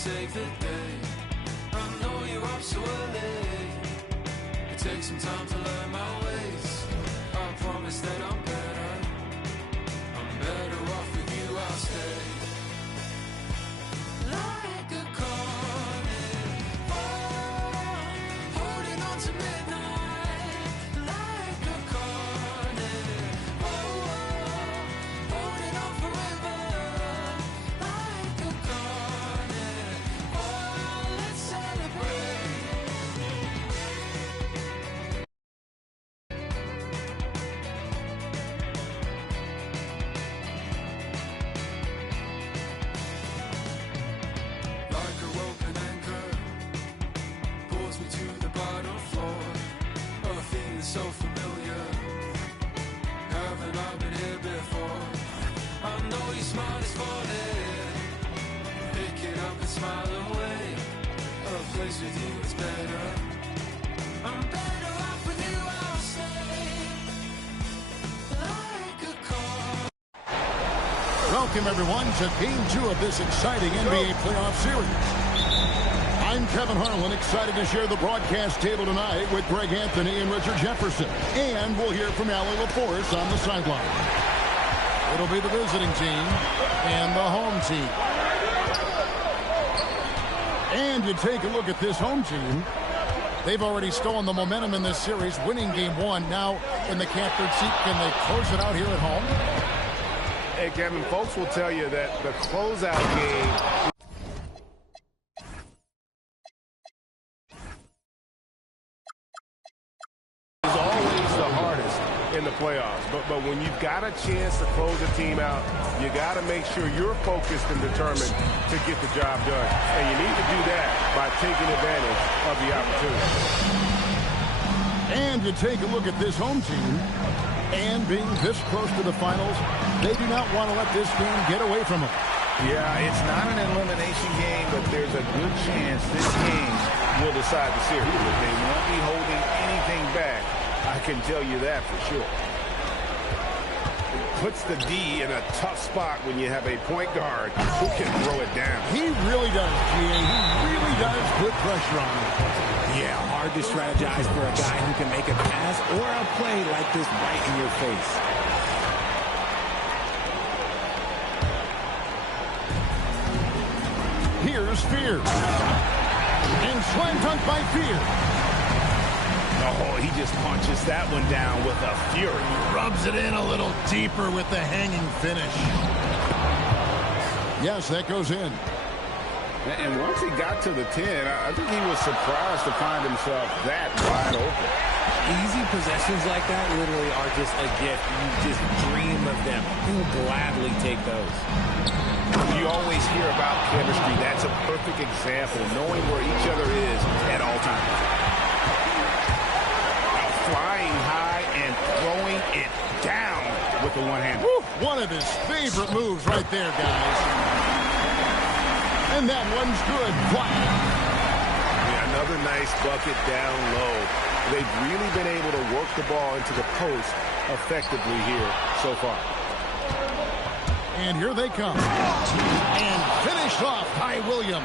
save the day. I know you're up so early. It takes some time to learn my ways. I promise that I'm better off with you, I'll stay. Like a carnival, holding on to midnight. Like a carnival, holding on forever. Like a carnival, let's celebrate. Like a rope and anchor, pulls me to the bottom floor. A feeling so familiar. Haven't I been here before? I know your smile is falling. Pick it up and smile away. A place with you is better. I'm better off with you, I'll stay. Like a car. Welcome, everyone, to Game 2 of this exciting NBA playoff series. I'm Kevin Harlan, excited to share the broadcast table tonight with Greg Anthony and Richard Jefferson. And we'll hear from Allie LaForce on the sideline. It'll be the visiting team and the home team. And you take a look at this home team. They've already stolen the momentum in this series, winning Game 1. Now in the catbird seat, can they close it out here at home? Hey, Kevin, folks will tell you that the closeout game is always the hardest in the playoffs. But when you've got a chance to close a team out, you got to make sure you're focused and determined to get the job done. And you need to do that by taking advantage of the opportunity. And you take a look at this home team. And being this close to the finals, they do not want to let this game get away from them. Yeah, it's not an elimination game, but there's a good chance this game will decide the series. They won't be holding anything back. I can tell you that for sure. It puts the D in a tough spot when you have a point guard who can throw it down. He really does, G.A. He really does put pressure on him. Yeah, hard to strategize for a guy who can make a pass or a play like this right in your face. Here's Fear. And slam dunk by Fear. Oh, he just punches that one down with a fury. Rubs it in a little deeper with the hanging finish. Yes, that goes in. And once he got to the 10, I think he was surprised to find himself that wide open. Easy possessions like that literally are just a gift. You just dream of them. He'll gladly take those. You always hear about chemistry. That's a perfect example, knowing where each other is at all times. Flying high and throwing it down with the one hand. One of his favorite moves right there, guys. And that one's good. Yeah, another nice bucket down low. They've really been able to work the ball into the post effectively here so far. And here they come. And finished off by Williams.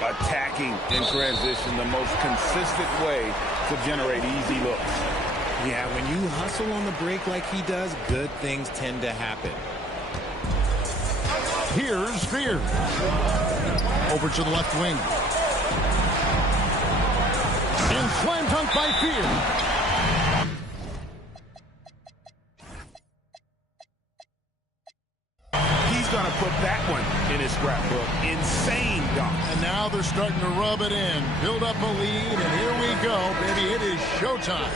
Attacking in transition, the most consistent way to generate easy looks. Yeah, when you hustle on the break like he does, good things tend to happen. Here's Fear. Over to the left wing. And slam dunk by Fear. He's going to put that one in his scrapbook. Insane dunk. And now they're starting to rub it in. Build up a lead, and here we go, baby. It is showtime.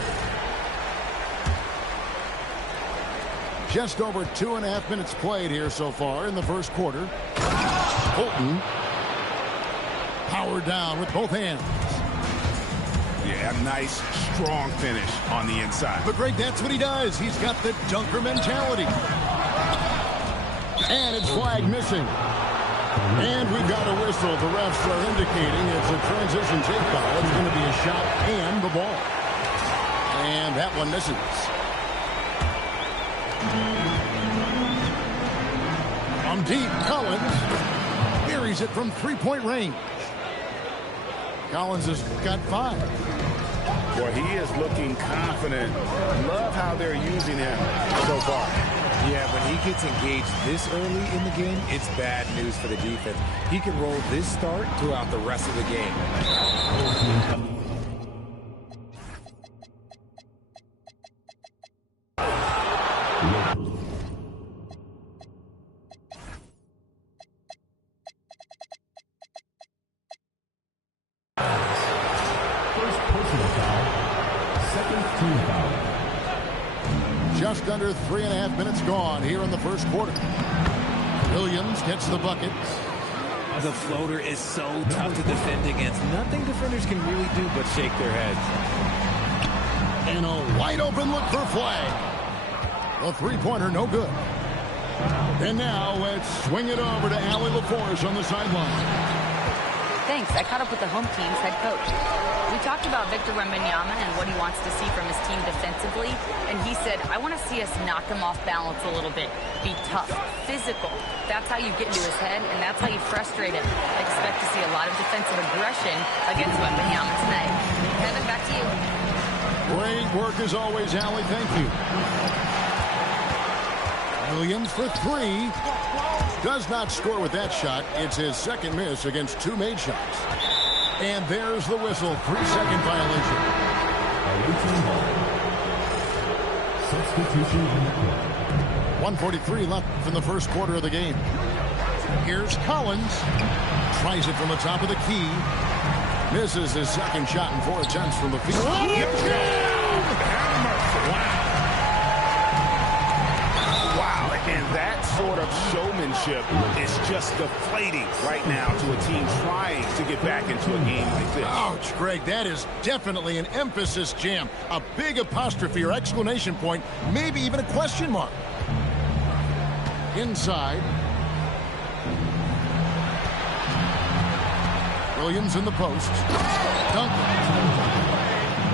Just over 2.5 minutes played here so far in the first quarter. Holton powered down with both hands. Yeah, nice, strong finish on the inside. But Greg, that's what he does. He's got the dunker mentality. And it's flag missing. And we've got a whistle. The refs are indicating it's a transition take foul. It's going to be a shot and the ball. And that one misses. From deep, Collins. Very buries it from three-point range. Collins has got 5. Well, he is looking confident. Love how they're using him so far. Yeah, when he gets engaged this early in the game, it's bad news for the defense. He can roll this start throughout the rest of the game. First personal foul. Second team foul. Just under 3.5 minutes gone here in the first quarter. Williams gets the bucket. The floater is so tough to defend against. Nothing defenders can really do but shake their heads. And a wide open look for Flag. The three-pointer no good. And now let's swing it over to Allie LaForce on the sideline. Thanks. I caught up with the home team's head coach. We talked about Victor Wembanyama and what he wants to see from his team defensively, and he said, I want to see us knock him off balance a little bit. Be tough, physical. That's how you get into his head, and that's how you frustrate him. I expect to see a lot of defensive aggression against Wembanyama tonight. Kevin, back to you. Great work as always, Allie. Thank you. Williams for 3. Does not score with that shot. It's his second miss against 2 made shots. And there's the whistle. 3-second violation. Substitution on the court. 1:43 left in the first quarter of the game. Here's Collins. Tries it from the top of the key. Misses his second shot in 4 attempts from the field. Wow, and that sort of showmanship is just deflating right now to a team trying to get back into a game like this. Ouch, Greg, that is definitely an emphasis jam. A big apostrophe or exclamation point, maybe even a question mark. Inside. Williams in the post. Duncan.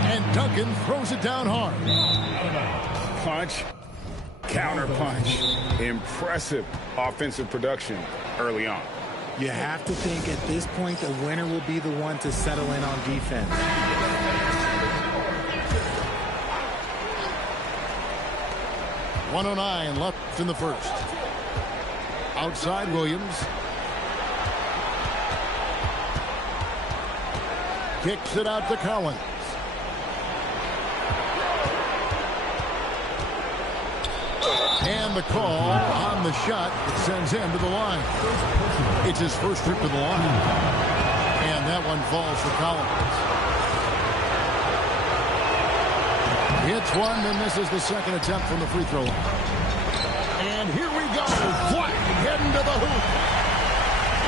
And Duncan throws it down hard. Punch, counter punch. Impressive offensive production early on. You have to think at this point the winner will be the one to settle in on defense. 1:09 left in the first. Outside Williams. Kicks it out to Collins. And the call on the shot sends him to the line. It's his first trip to the line. And that one falls for Collins. Hits one, then misses the second attempt from the free throw line. And here we go. Flag heading to the hoop.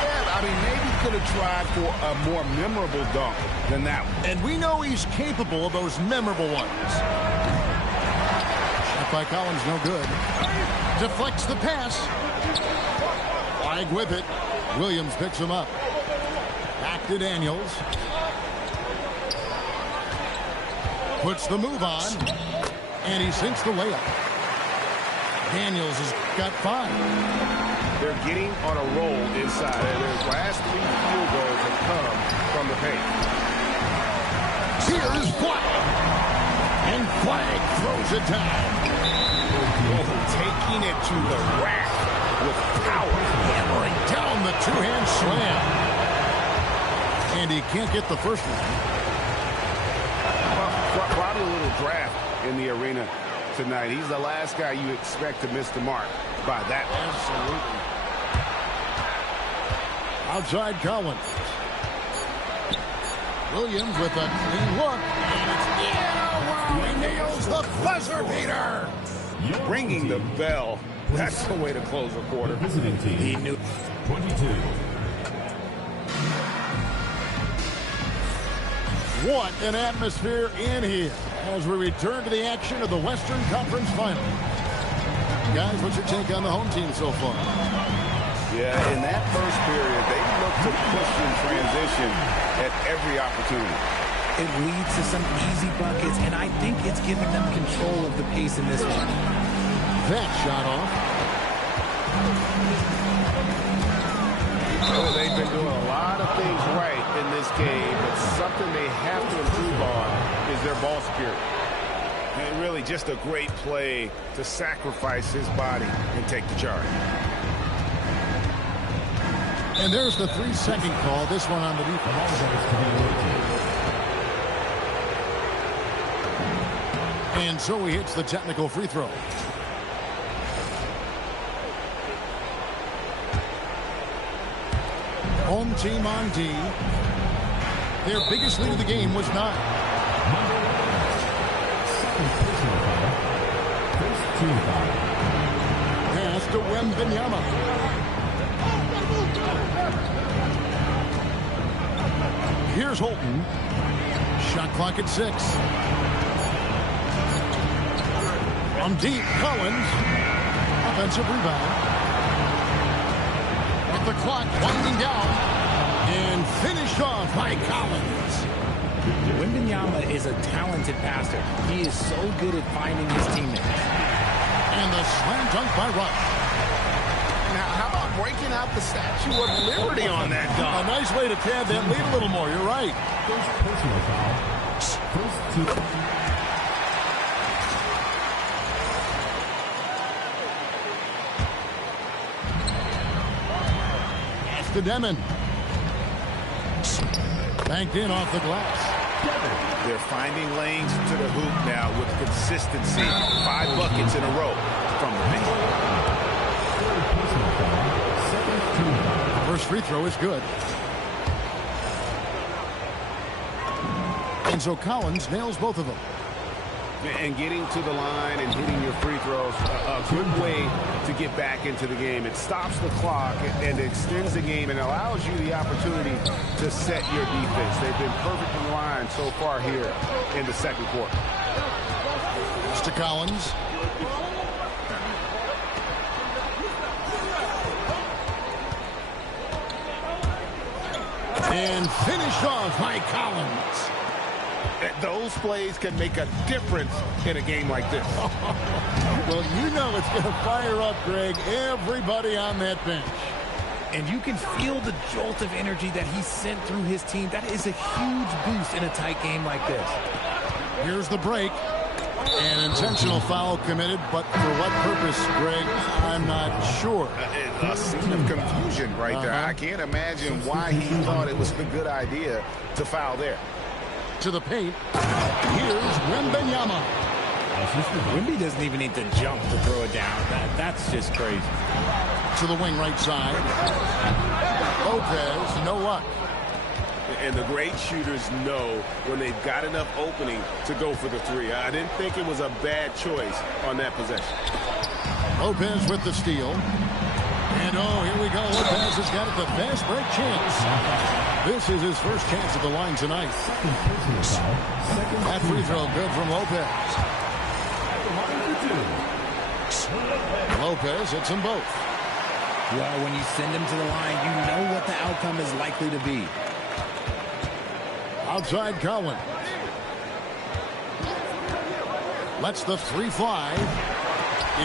Yeah, I mean, maybe could have tried for a more memorable dunk than that one. And we know he's capable of those memorable ones. Shot by Collins, no good. Deflects the pass. Flag with it. Williams picks him up. Back to Daniels. Puts the move on. And he sinks the layup. Daniels has got 5. They're getting on a roll inside. And their last 3 field goals have come from the paint. Here's Flag. And Flag throws it down. Taking it to the rack with power. Hammering down the two-hand slam. And he can't get the first one. Well, probably a little draft in the arena tonight. He's the last guy you expect to miss the mark by that. Absolutely. Outside Collins. Williams with a clean look. And he nails the buzzer beater. Ringing the bell. That's the way to close a quarter. Visiting team. He knew. 22. What an atmosphere in here as we return to the action of the Western Conference Final. Guys, what's your take on the home team so far? Yeah, in that first period, they looked to push in transition at every opportunity. It leads to some easy buckets, and I think it's giving them control of the pace in this one. That shot off. Well, they've been doing a lot of things right in this game, but something they have to improve on is their ball security. And really just a great play to sacrifice his body and take the charge. And there's the 3-second call. This one on the defense. And so he hits the technical free throw. Home team on D. Their biggest lead of the game was 9. Pass to Wembanyama. Here's Holton. Shot clock at 6. On deep, Collins. Offensive rebound. With the clock winding down. And finished off by Collins. Wembanyama is a talented passer. He is so good at finding his teammates. And the slam dunk by Rush. Now, how about breaking out the Statue of Liberty on that dunk? A nice way to pad that lead a little more. You're right. First personal foul. First two. Pass to Demon. Banked in off the glass. They're finding lanes to the hoop now with consistency. 5 buckets in a row from the paint. First free throw is good. And so Collins nails both of them. And getting to the line and hitting your free throws, a good way to get back into the game. It stops the clock and extends the game and allows you the opportunity to set your defense. They've been perfect in line so far here in the second quarter. To Collins. And finished off by Collins. Those plays can make a difference in a game like this. Well, you know it's going to fire up, Greg, everybody on that bench. And you can feel the jolt of energy that he sent through his team. That is a huge boost in a tight game like this. Here's the break. An intentional foul committed, but for what purpose, Greg, I'm not sure. A scene of confusion right there. I can't imagine why he thought it was a good idea to foul there. To the paint. Here's Wembanyama. Wemby doesn't even need to jump to throw it down. That's just crazy. To the wing right side. Lopez, no luck. And the great shooters know when they've got enough opening to go for the three. I didn't think it was a bad choice on that possession. Lopez with the steal. And oh, here we go. Lopez has got it, the fast break chance. This is his first chance at the line tonight. That free throw good from Lopez. Lopez hits them both. Well, when you send him to the line, you know what the outcome is likely to be. Outside Collins. Lets the 3 fly.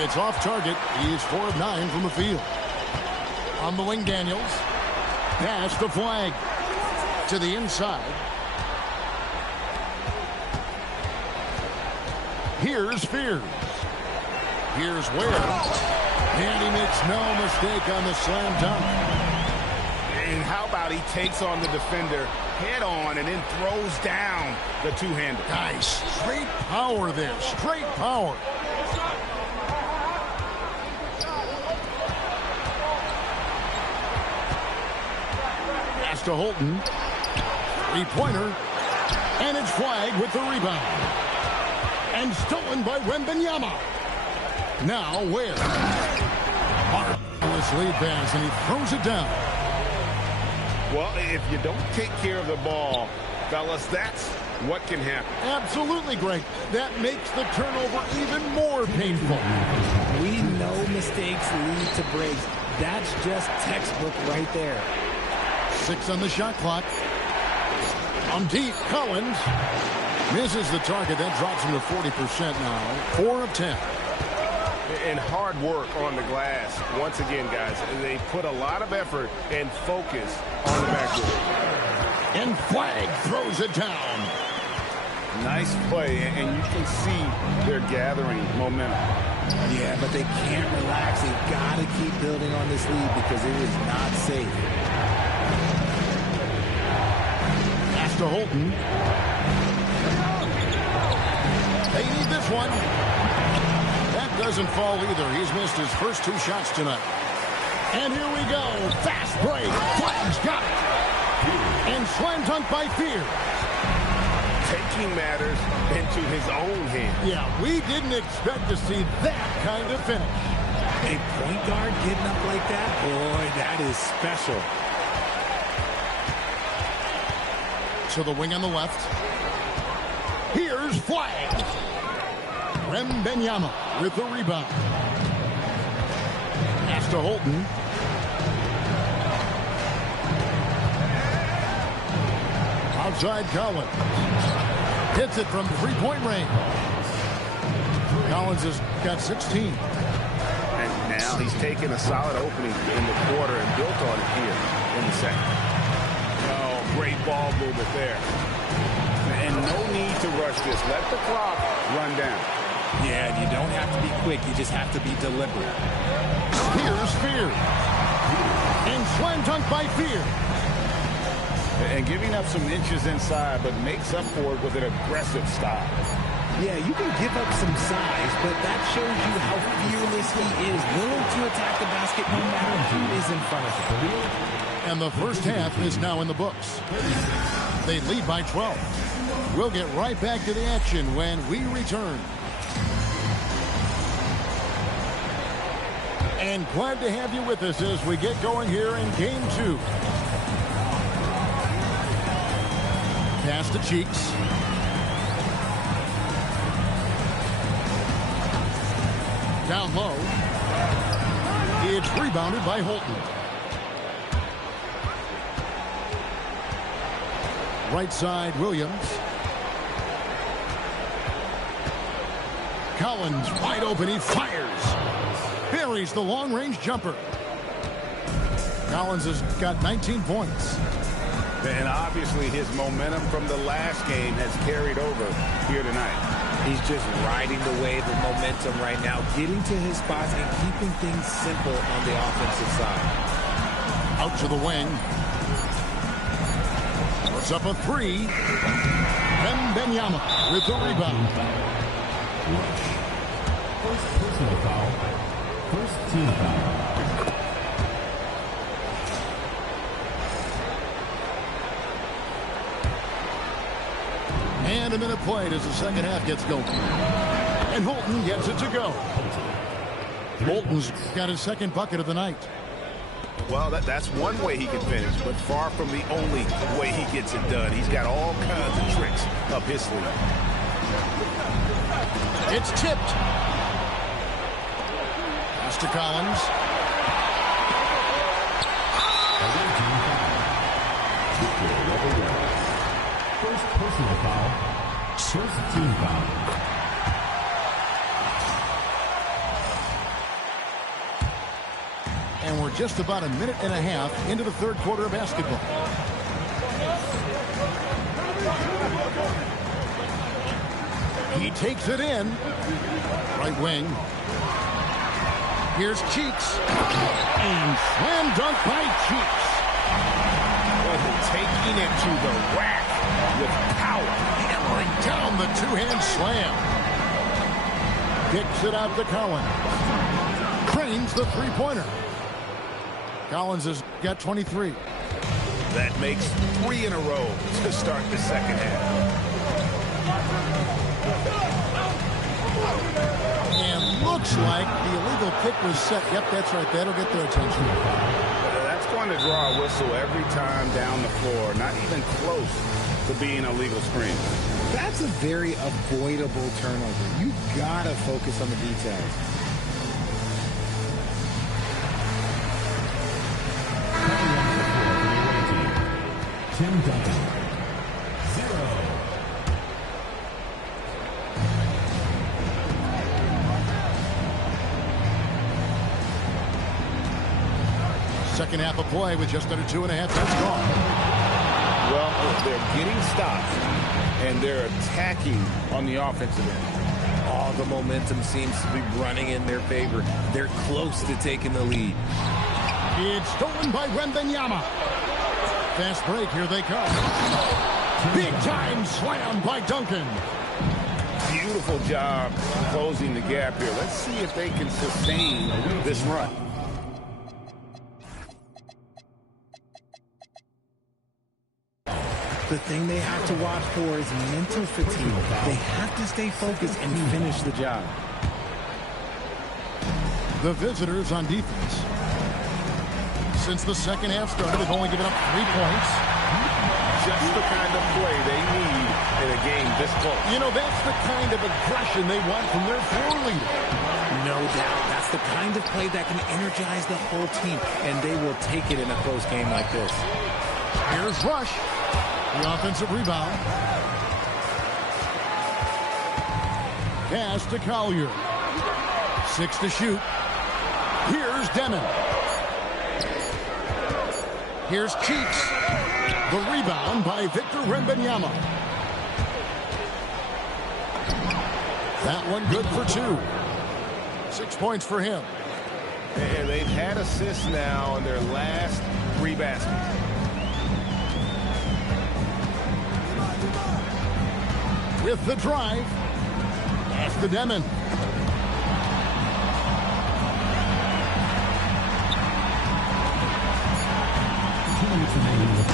It's off target. He's 4 of 9 from the field. On the wing, Daniels. Pass to Flag. To the inside. Here's Spears. Here's Ware. And he makes no mistake on the slam dunk. And how about he takes on the defender head on and then throws down the two-hander. Nice. Straight power there. Straight power. Pass to Holton. 3-pointer. And it's Flag with the rebound. And stolen by Wembanyama. Now Ware. Marvelous lead pass, and he throws it down. Well, if you don't take care of the ball, fellas, that's what can happen. Absolutely, Greg. That makes the turnover even more painful. We know mistakes lead to breaks. That's just textbook right there. 6 on the shot clock. On deep, Collins misses the target. That drops him to 40% now. 4 of 10. And hard work on the glass. Once again, guys, they put a lot of effort and focus on the backboard. And Flag throws it down. Nice play, and you can see they're gathering momentum. Yeah, but they can't relax. They've got to keep building on this lead because it is not safe. Pass to Holton. They need this one. That doesn't fall either. He's missed his first 2 shots tonight. And here we go. Fast break. Flag's got it. And slam dunk by Fear. Taking matters into his own hands. Yeah, we didn't expect to see that kind of finish. A point guard getting up like that? Boy, that is special. To the wing on the left. Here's Flag. Wembanyama with the rebound. Pass to Holton. Outside Collins. Hits it from 3-point range. Collins has got 16. And now he's taken a solid opening in the quarter and built on it here in the second. Oh, great ball movement there. And no need to rush this. Let the clock run down. Yeah, you don't have to be quick. You just have to be deliberate. Here's Fear. And slam dunk by Fear. And giving up some inches inside, but makes up for it with an aggressive style. Yeah, you can give up some size, but that shows you how fearless he is, willing to attack the basket no matter who is in front of him. And the first half is now in the books. They lead by 12. We'll get right back to the action when we return. And glad to have you with us as we get going here in Game 2. Pass to Cheeks. Down low. It's rebounded by Holton. Right side, Williams. Collins wide open. He fires. Buries the long-range jumper. Collins has got 19 points. And obviously his momentum from the last game has carried over here tonight. He's just riding the wave of momentum right now, getting to his spots and keeping things simple on the offensive side. Out to the wing. Puts up a 3. Wembanyama with the rebound. First personal foul. First team foul. And a minute played as the second half gets going. And Holton gets it to go. Holton's got his second bucket of the night. Well, that's one way he can finish, but far from the only way he gets it done. He's got all kinds of tricks up his sleeve. It's tipped. Pass to Collins. First personal foul. First team foul. And we're just about a minute and a half into the third quarter of basketball. He takes it in. Right wing. Here's Cheeks. And slam dunk by Cheeks. Taking it to the rack with power. Hammering down the two-hand slam. Kicks it out to Collins. Cranes the three-pointer. Collins has got 23. That makes 3 in a row to start the second half. And looks like the illegal kick was set. Yep, that's right. That'll get their attention. That's going to draw a whistle every time down the floor. Not even close to being a legal screen. That's a very avoidable turnover. You gotta focus on the details. Tim Duncan. 0. second half of play with just under 2.5 minutes gone. Well, they're getting stops, and they're attacking on the offensive end. All the momentum seems to be running in their favor. They're close to taking the lead. It's stolen by Wembanyama. Fast break, here they come. Big time slam by Duncan. Beautiful job closing the gap here. Let's see if they can sustain this run. The thing they have to watch for is mental fatigue. They have to stay focused and finish the job. The visitors on defense. Since the second half started, they've only given up 3 points. Just the kind of play they need in a game this close. You know, that's the kind of aggression they want from their floor leader. No doubt. That's the kind of play that can energize the whole team, and they will take it in a close game like this. Here's Rush. The offensive rebound. Pass to Collier. 6 to shoot. Here's Demon. Here's Cheeks. The rebound by Victor Wembanyama. That one good for 2. 6 points for him. And they've had assists now in their last 3 baskets. With the drive. Pass to Demon.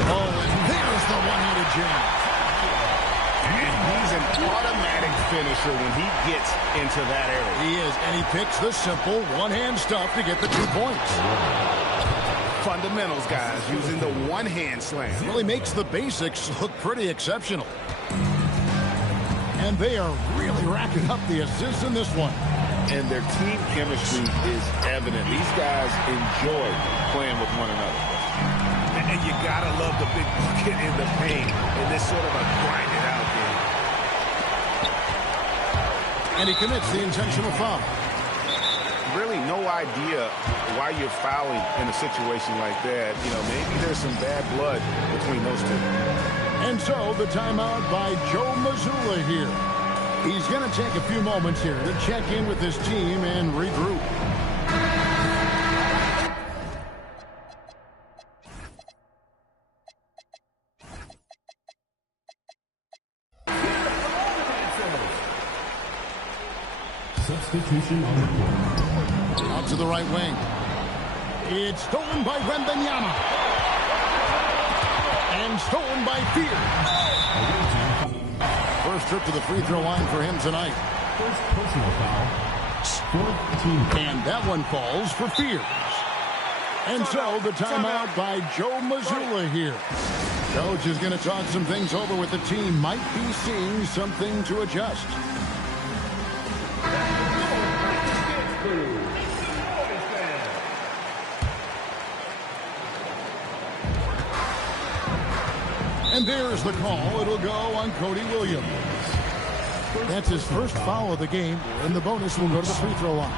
Oh, and there's the one-handed jam. And he's an automatic finisher when he gets into that area. He is, and he picks the simple one-hand stuff to get the 2 points. Fundamentals, guys, using the one-hand slam. Really makes the basics look pretty exceptional. And they are really racking up the assists in this one. And their team chemistry is evident. These guys enjoy playing with one another. And you gotta love the big bucket in the paint in this sort of a grinded-out game. And he commits the intentional foul. Really no idea why you're fouling in a situation like that. You know, maybe there's some bad blood between those two. And so the timeout by Joe Mazzulla here. He's going to take a few moments here to check in with his team and regroup. Substitution on the court. Out to the right wing. It's stolen by Wembanyama. And stolen by Fear. First trip to the free throw line for him tonight. First personal foul. Fourth team. And that one falls for Fears. And so the timeout by Joe Mazzulla here. Coach is going to talk some things over with the team. Might be seeing something to adjust. And there's the call. It'll go on Cody Williams. That's his first foul of the game, and the bonus will go to the free throw line.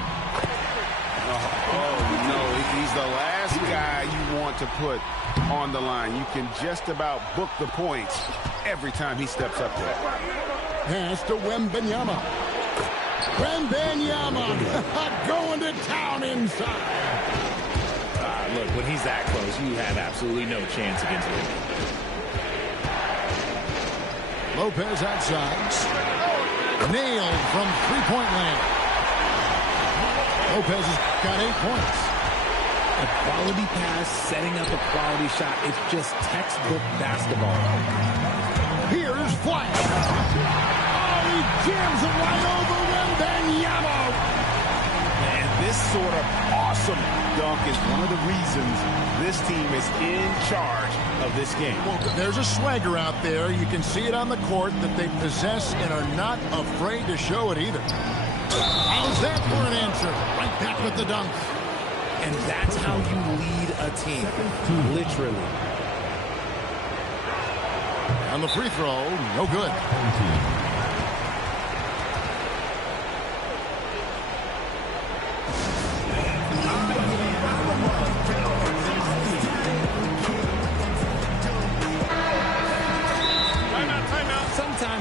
Oh, no, he's the last guy you want to put on the line. You can just about book the points every time he steps up there. Pass to Wembanyama. Wembanyama going to town inside. Look, when he's that close, you have absolutely no chance against him. Lopez outside. Nailed from three-point land. Lopez has got 8 points. A quality pass, setting up a quality shot. It's just textbook basketball. Here's Flash. Oh, he jams it right over Wembanyama. And this sort of awesome dunk is one of the reasons this team is in charge of this game. Well, there's a swagger out there. You can see it on the court that they possess and are not afraid to show it either. How's that for an answer? Right back with the dunk. And that's how you lead a team. Literally. On the free throw, no good.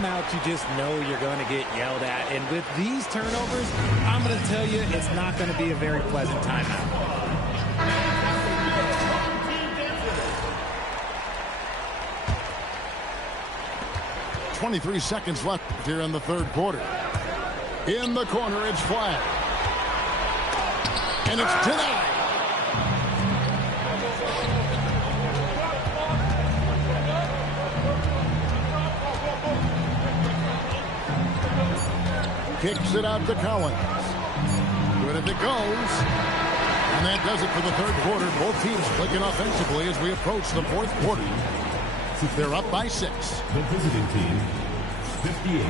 timeout, you just know you're going to get yelled at. And with these turnovers, I'm going to tell you, it's not going to be a very pleasant timeout. 23 seconds left here in the third quarter. In the corner, it's flat. And it's denied. Kicks it out to Collins. Good if it goes. And that does it for the third quarter. Both teams clicking offensively as we approach the fourth quarter. They're up by 6. The visiting team, 58.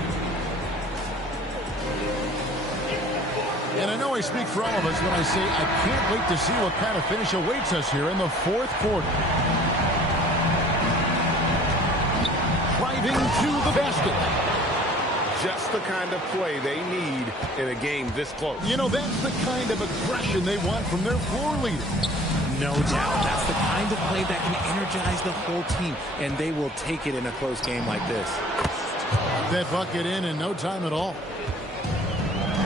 And I know I speak for all of us when I say I can't wait to see what kind of finish awaits us here in the fourth quarter. Driving to the basket. Just the kind of play they need in a game this close. You know, that's the kind of aggression they want from their floor leader. No doubt. That's the kind of play that can energize the whole team, and they will take it in a close game like this. That bucket in no time at all.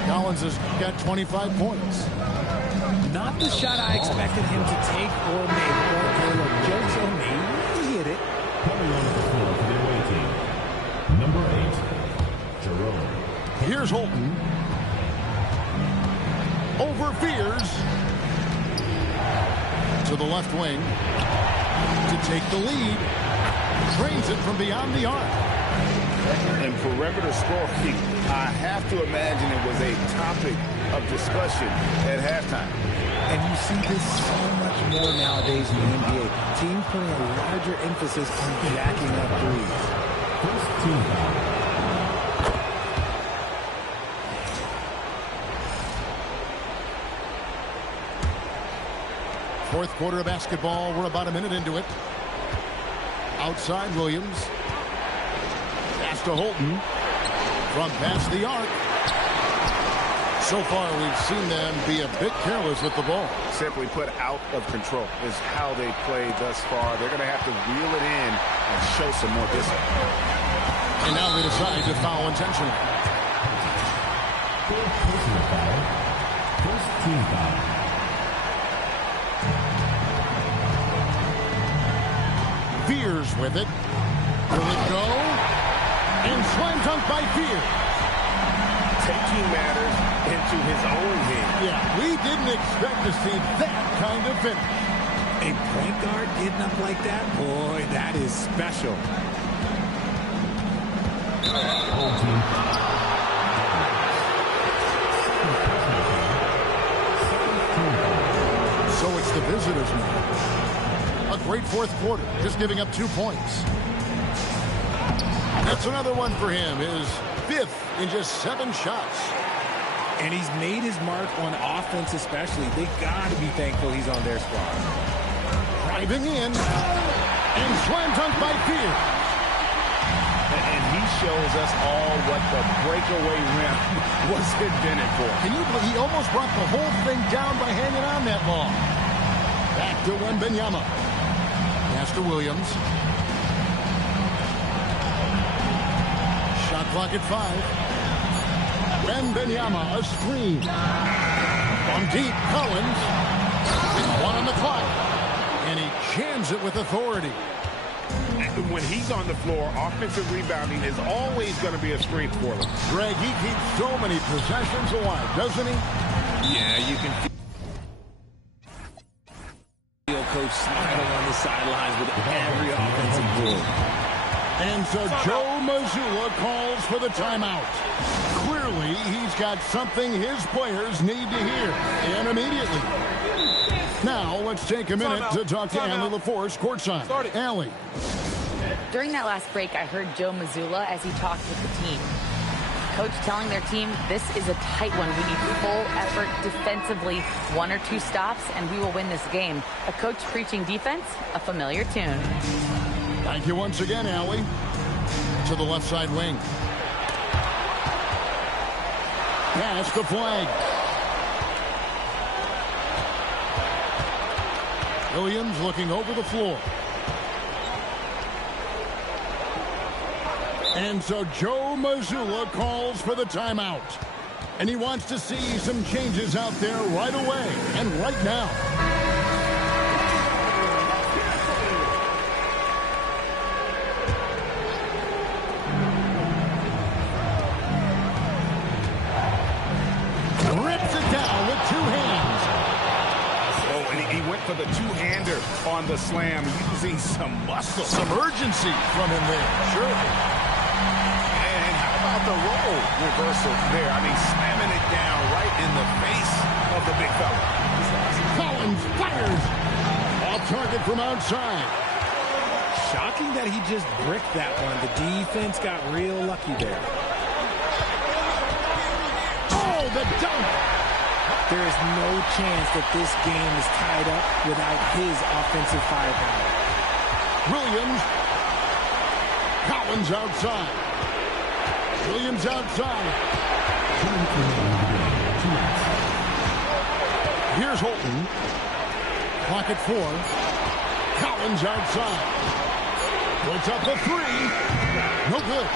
Collins has got 25 points. Not the shot I expected him to take or make. Or jokes on me. He hit it. Coming on the floor for the away team, number 8, Jerome. Here's Holton. Over Fears. To the left wing. To take the lead. Drains it from beyond the arc. And perimeter scoring, I have to imagine it was a topic of discussion at halftime. And you see this so much more nowadays in the NBA. Teams putting a larger emphasis on jacking up threes. First team foul. Fourth quarter of basketball. We're about a minute into it. Outside Williams. Pass to Holton. From past the arc. So far, we've seen them be a bit careless with the ball. Simply put, out of control is how they played thus far. They're going to have to reel it in and show some more discipline. And now they decide to foul intentionally. Fourth personal foul. First team foul. Fears with it. Will it go? And slam dunk by Fears. Taking matters into his own hands. Yeah, we didn't expect to see that kind of finish. A point guard getting up like that? Boy, that is special. Home team. So it's the visitors now. A great fourth quarter, just giving up 2 points. That's another one for him, his 5th in just 7 shots. And he's made his mark on offense especially. They got to be thankful he's on their squad. Driving in, and slam dunk by Fear. And he shows us all what the breakaway rim was invented for. Can you believe he almost brought the whole thing down by hanging on that long? Back to Wembanyama. Pass to Williams. Shot clock at 5. Wembanyama, a screen. From deep, Collins. 1 on the clock. And he jams it with authority. When he's on the floor, offensive rebounding is always going to be a strength for them. Greg, he keeps so many possessions alive, doesn't he? Yeah, you can feel Coach smiling on the sidelines with every offensive move. And so Joe Mazzulla calls for the timeout. Clearly, he's got something his players need to hear, and immediately. Now, let's take a minute to talk to Allie LaForce courtside. Allie. During that last break, I heard Joe Mazzulla as he talked with the team. Coach telling their team, this is a tight one. We need full effort defensively, 1 or 2 stops, and we will win this game. A coach preaching defense, a familiar tune. Thank you once again, Allie. To the left side wing. Pass the flag. Williams looking over the floor. And so Joe Mazzulla calls for the timeout. And he wants to see some changes out there right away and right now. Rips it down with two hands. Oh, and he went for the two-hander on the slam, using some muscle. Some urgency from him there. Sure. And how about the roll reversal there? I mean, slamming it down right in the face of the big fella. Collins fires. Off target from outside. Shocking that he just bricked that one. The defense got real lucky there. Oh, the dunk. There is no chance that this game is tied up without his offensive firepower. Williams. Collins outside. Williams outside. Here's Holton. Clock at 4. Collins outside. Puts up a three. No good.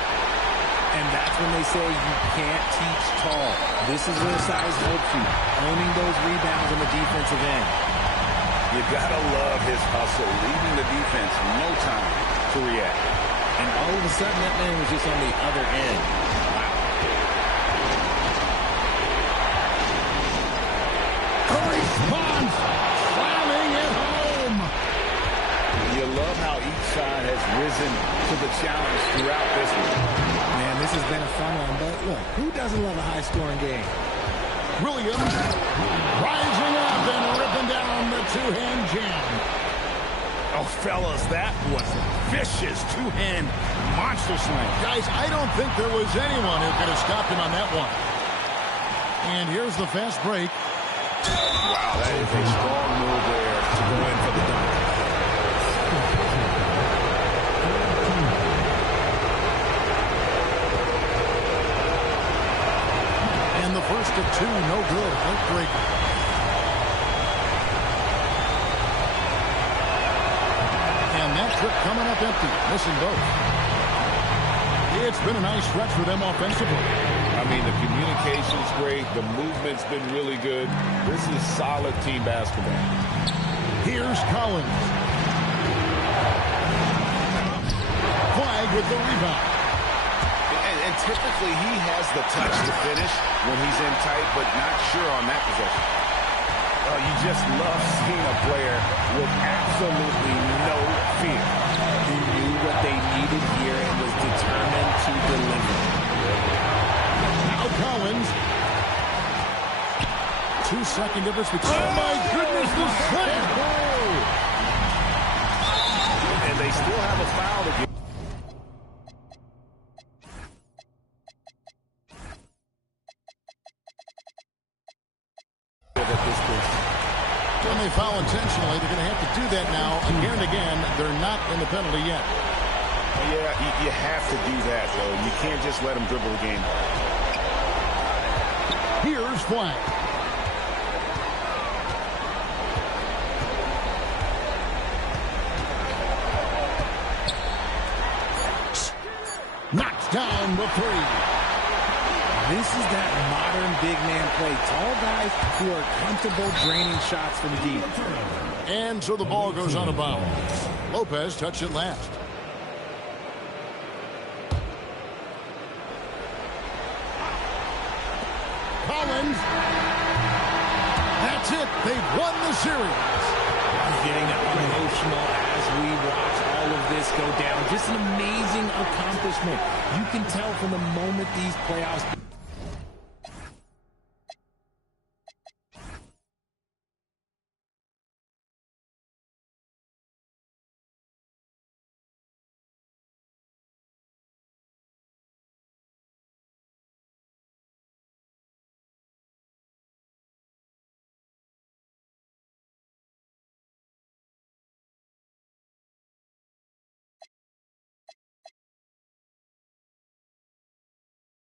And that's when they say you can't teach tall. This is where size helps you. Owning those rebounds on the defensive end. You gotta love his hustle, leaving the defense no time to react. And all of a sudden, that man was just on the other end. Response. Slamming it home. You love how each side has risen to the challenge throughout this one. Man, this has been a fun one, but look, who doesn't love a high-scoring game? Williams rising up and ripping down the two-hand jam. Oh, fellas, that was a vicious two-hand monster slam. Guys, I don't think there was anyone who could have stopped him on that one. And here's the fast break. Wow, that is a strong move there to go in for the dunk. And the first of two, no good. Heartbreaker. And that trip coming up empty, missing both. It's been a nice stretch for them offensively. I mean, the communication's great. The movement's been really good. This is solid team basketball. Here's Collins. Flag with the rebound. And typically he has the touch to finish when he's in tight, but not sure on that possession. Oh, you just love seeing a player with absolutely no fear. He knew what they needed here and was determined to deliver. Now Collins. 2-second difference between. Oh my goodness, the slam! And they still have a foul to give. When they foul intentionally, they're going to have to do that now again and again. They're not in the penalty yet. Yeah, you have to do that, though. You can't just let them dribble the game. Here's Flag. Knocks down the three. This is that modern big man play. Tall guys who are comfortable draining shots from deep. And so the ball goes out of bounds. Lopez touched it last. Collins. That's it. They've won the series. Getting emotional as we watch all of this go down. Just an amazing accomplishment. You can tell from the moment these playoffs